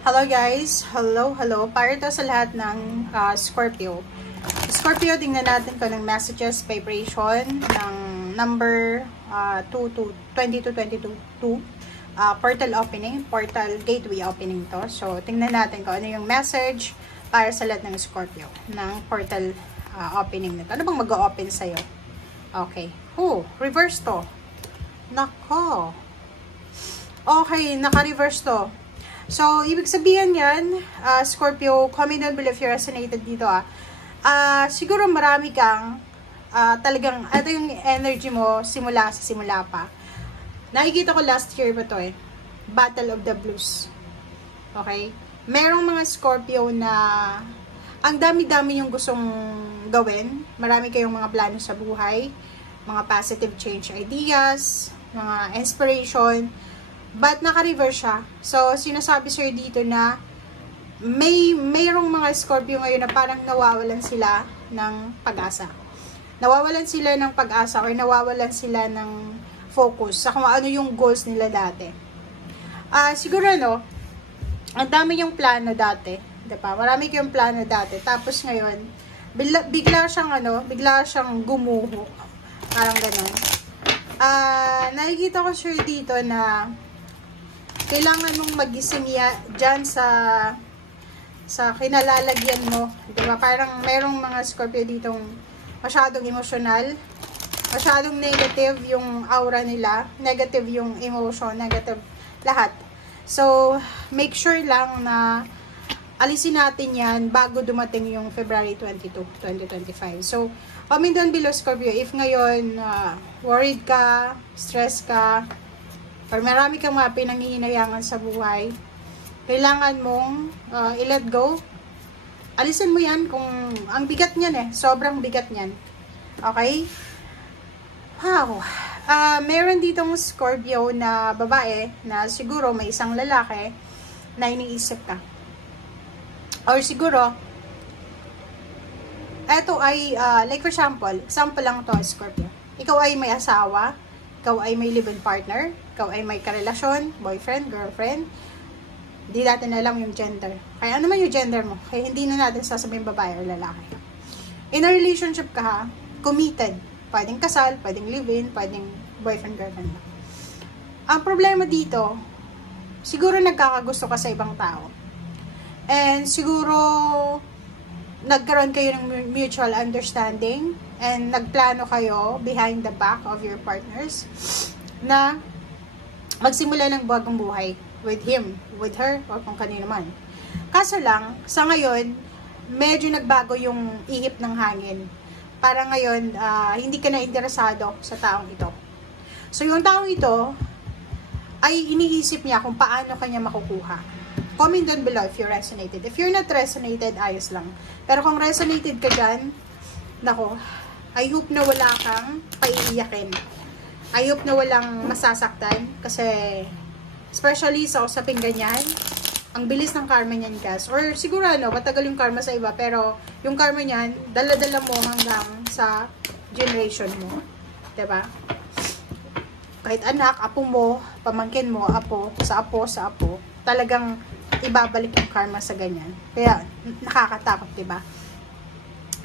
Hello guys! Hello! Para to sa lahat ng Scorpio. Scorpio, tingnan natin ko ng messages, vibration ng number 2222 portal opening, portal gateway opening to. So, tingnan natin ko ano yung message para sa lahat ng Scorpio ng portal opening nito. Ano bang mag-o-open sa'yo? Okay. Oh, reverse to. Nako. Okay, naka-reverse to. So, ibig sabihin yan, Scorpio, comment down below if you resonated dito siguro marami kang talagang, ito yung energy mo simula pa. Nakikita ko last year ba to Battle of the Blues. Okay? Merong mga Scorpio na ang dami-dami yung gustong gawin. Marami kayong mga plano sa buhay, mga positive change ideas, mga inspiration, but naka-reverse siya. So, sinasabi sir dito na mayroong mga Scorpio ngayon na parang nawawalan sila ng pag-asa. Nawawalan sila ng pag-asa or nawawalan sila ng focus sa kung ano yung goals nila dati. Siguro ang dami yung plano dati. Diba? Marami kayong plano dati. Tapos ngayon, bigla siyang gumuho. Parang ganon. Nakikita ko sure dito na kailangan mong magising dyan sa kinalalagyan mo. Diba? Parang merong mga Scorpio ditong masyadong emosyonal, masyadong negative yung aura nila, negative yung emotion, negative lahat. So, make sure lang na alisin natin yan bago dumating yung February 22, 2025. So, comment down below Scorpio if ngayon worried ka, stress ka, or marami kang mga pinanghihinayangan sa buhay, kailangan mong i-let go. Alisin mo yan kung ang bigat niyan sobrang bigat niyan. Okay? Wow. Meron ditong Scorpio na babae na siguro may isang lalaki na iniisip ka. Or siguro, eto ay, like for example lang to Scorpio. Ikaw ay may asawa, ikaw ay may live-in partner, ikaw ay may karelasyon, boyfriend, girlfriend, hindi natin alam yung gender. Kaya ano man yung gender mo, kaya hindi na natin sasabihin babae o lalaki. In a relationship ka committed. Pwedeng kasal, pwedeng live-in, pwedeng boyfriend, girlfriend. Ang problema dito, siguro nagkakagusto ka sa ibang tao. And siguro, nagkaroon kayo ng mutual understanding and nagplano kayo behind the back of your partners na magsimula ng bagong buhay with him, with her, or kung kanino man. Kaso lang, sa ngayon, medyo nagbago yung ihip ng hangin. Para ngayon, hindi ka na interesado sa taong ito. So, yung taong ito, ay iniisip niya kung paano kanya makukuha. Comment down below if you resonated. If you're not resonated, ayos lang. Pero kung resonated ka dyan, nako, I hope na wala kang paiiyakin. I hope na walang masasaktan. Kasi, especially sa usaping ganyan, ang bilis ng karma niyan, guys. Or siguro, matagal yung karma sa iba. Pero, yung karma niyan, dala-dala mo hanggang sa generation mo. Diba? Kahit anak, apo mo, pamangkin mo, apo, sa apo, talagang ibabalik yung karma sa ganyan. Kaya, nakakatakot, diba?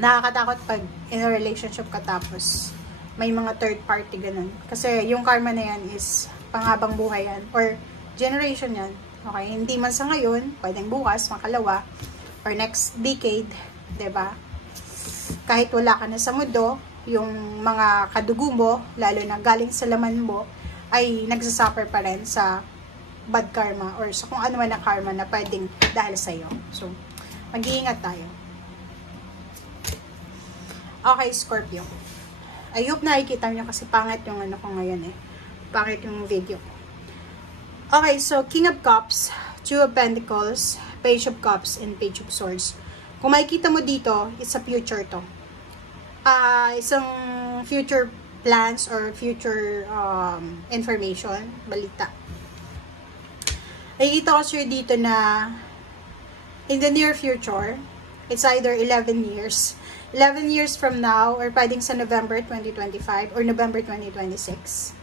Nakakatakot pag in a relationship ka tapos may mga third party ganun. Kasi yung karma na yan is panghabang buhay yan. Or generation yan. Okay? Hindi man sa ngayon, pwedeng bukas, makalawa, or next decade, diba? Kahit wala ka na sa mundo, yung mga kadugo mo, lalo na galing sa laman mo, ay nagsasuffer pa rin sa bad karma or sa kung ano man ang karma na pwedeng dahil sa'yo. So, mag-iingat tayo. Okay, Scorpio. I hope nakikita nyo kasi pangit yung ano ko ngayon Pangit yung video ko. Okay, so King of Cups, Two of Pentacles, Page of Cups, and Page of Swords. Kung makikita mo dito, it's a future to. Isang future plans or future information, balita. Nakikita ko sure dito na in the near future, it's either 11 years. 11 years from now, or pwedeng sa November 2025 or November 2026.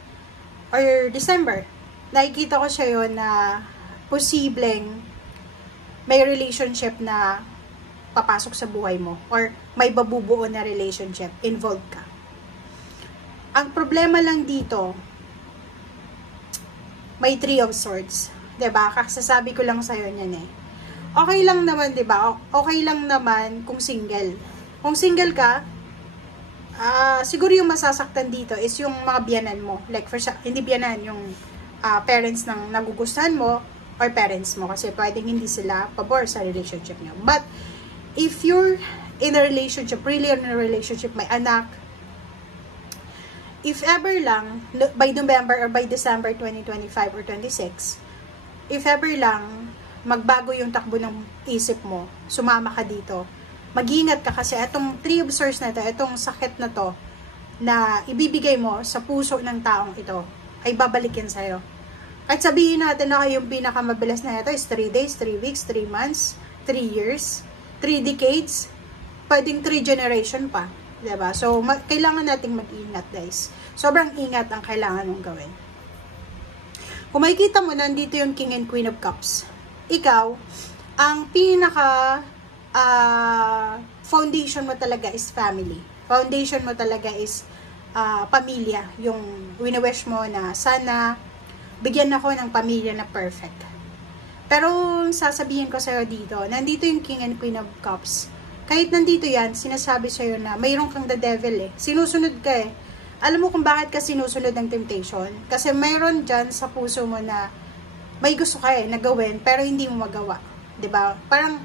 Or December. Nakikita ko siya yun na posibleng may relationship na papasok sa buhay mo or may babubuo na relationship, involved ka. Ang problema lang dito, may Three of Swords. 'Di ba? Kasasabi ko lang sa'yo niyan eh. Okay lang naman, 'di ba? Okay lang naman kung single. Kung single ka, siguro yung masasaktan dito is yung mga biyanan mo. Like, hindi biyanan, yung parents ng nagugustuhan mo or parents mo. Kasi pwedeng hindi sila pabor sa relationship nyo. But, if you're in a relationship, really in a relationship, may anak, if ever lang, by November or by December 2025 or 26, if ever lang, magbago yung takbo ng isip mo, sumama ka dito, mag-ingat ka kasi itong Three of Swords na ito, itong sakit na to, na ibibigay mo sa puso ng taong ito, ay babalik yan sa'yo. Kahit sabihin natin na yung pinakamabilis na ito is 3 days, 3 weeks, 3 months, 3 years, 3 decades, pwedeng 3 generation pa. Diba? So, kailangan nating mag-ingat, guys. Sobrang ingat ang kailangan mong gawin. Kung makikita mo, nandito yung King and Queen of Cups. Ikaw, ang pinaka foundation mo talaga is family. Foundation mo talaga is pamilya. Yung wini-wish mo na sana bigyan ako ng pamilya na perfect. Pero sasabihin ko sa'yo dito, nandito yung King and Queen of Cups. Kahit nandito yan, sinasabi sa'yo na mayroon kang the devil eh. Sinusunod ka eh. Alam mo kung bakit ka sinusunod ng temptation? Kasi mayroon dyan sa puso mo na may gusto ka eh, na gawin, pero hindi mo magawa. 'Di ba? Parang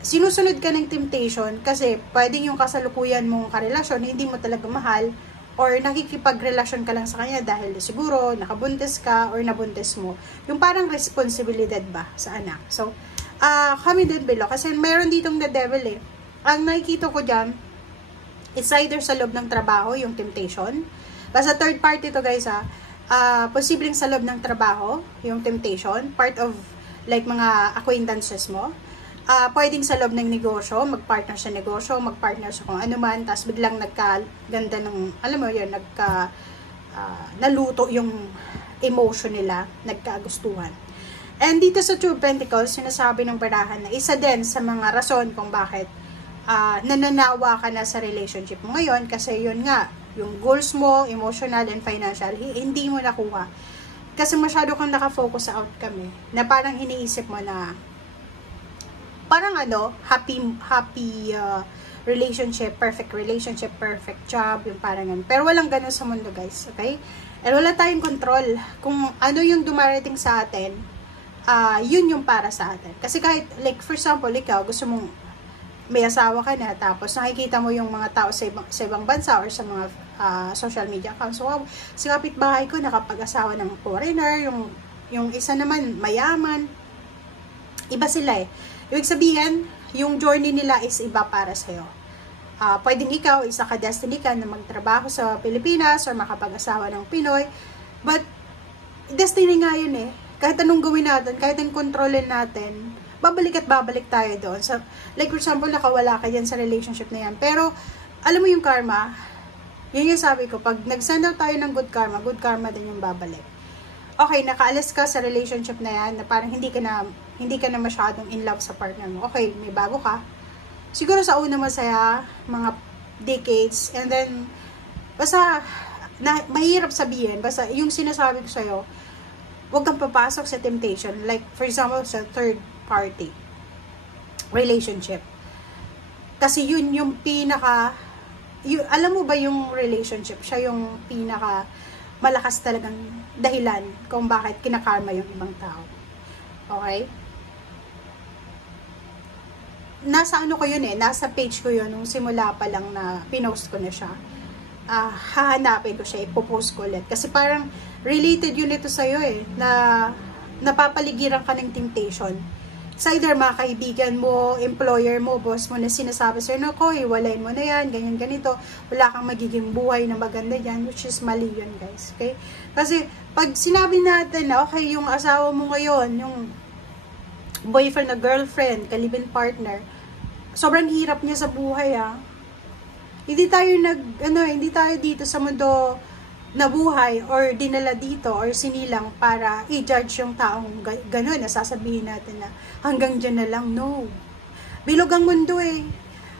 sinusunod ka ng temptation kasi pwedeng yung kasalukuyan mong karelasyon hindi mo talaga mahal or nakikipagrelasyon ka lang sa kanya dahil siguro nakabuntis ka or nabuntis mo. Yung parang responsibilidad ba sa anak. So, comment din below kasi meron ditong the devil eh. Ang nakikita ko dyan, it's either sa loob ng trabaho, yung temptation. Basta third party to guys posibleng sa loob ng trabaho, yung temptation, part of like mga acquaintances mo. Pwedeng sa loob ng negosyo, mag-partner sa negosyo, mag-partner sa kung ano man, tapos biglang nagkaganda ng, alam mo yun, naluto yung emotion nila, nagkagustuhan. And dito sa Two of Pentacles, sinasabi ng barahan na isa din sa mga rason kung bakit nananawa ka na sa relationship mo ngayon, kasi yun nga, yung goals mo, emotional and financial, hindi mo nakuha. Kasi masyado kang nakafocus sa outcome eh, na parang iniisip mo na parang happy relationship, perfect job, yung parang ganun. Pero walang ganun sa mundo, guys, okay? And wala tayong control kung ano yung dumarating sa atin, yun yung para sa atin. Kasi kahit, like, for example, ikaw, gusto mong may asawa ka na, tapos nakikita mo yung mga tao sa ibang bansa or sa mga social media accounts. So, wow, si kapitbahay ko nakapag-asawa ng foreigner, yung isa naman mayaman, iba sila eh. Ibig sabihin, yung journey nila is iba para sa'yo. Pwedeng ikaw, isa ka destiny ka na magtrabaho sa Pilipinas or makapag-asawa ng Pinoy. But, destiny nga yun eh. Kahit anong gawin natin, kahit anong kontrolin natin, babalik at babalik tayo doon. So, like for example, nakawala ka dyan sa relationship na yan. Pero, alam mo yung karma, yun yung sabi ko, pag nag-send out tayo ng good karma din yung babalik. Okay, nakaalis ka sa relationship na yan, na parang hindi ka na masyadong in love sa partner mo. Okay, may bago ka. Siguro sa una masaya, mga decades, and then, basta, mahirap sabihin, basta yung sinasabi ko sa'yo, huwag kang papasok sa temptation. Like, for example, sa third party relationship. Kasi yun yung alam mo ba yung relationship, siya yung malakas talagang dahilan kung bakit kinakarma yung ibang tao. Okay? Nasa ko yun eh, nasa page ko yun, nung simula pa lang na pinost ko na siya. Hahanapin ko siya, ipopost ko ulit. Kasi parang related yun ito sa'yo eh, na napapaligiran ka ng temptation. It's either mga kaibigan mo, employer mo, boss mo na sinasabi sa'yo, no, hiwalayin mo na yan, ganyan, ganito. Wala kang magiging buhay na maganda yan, which is mali yun, guys. Okay? Kasi, pag sinabi natin na, okay, yung asawa mo ngayon, yung boyfriend na girlfriend, ka-live-in partner, sobrang hirap niya sa buhay, Hindi tayo hindi tayo dito sa mundo nabuhay or dinala dito or sinilang para i-judge yung taong gano'n na sasabihin natin na hanggang dyan na lang. No. Bilog ang mundo eh.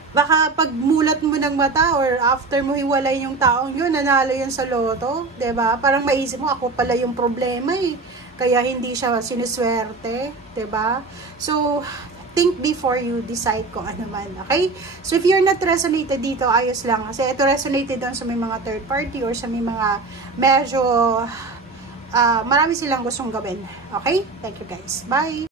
Baka pag mulat mo ng mata or after mo hiwalay yung taong yun, nanalo yun sa loto, 'di ba? Parang maisip mo, ako pala yung problema eh. Kaya hindi siya sinuswerte, 'di ba? So, think before you decide kung ano man, okay? So, if you're not resonated dito, ayos lang. Kasi ito resonated doon sa may mga third party or sa may mga medyo marami silang gustong gawin. Okay? Thank you guys. Bye!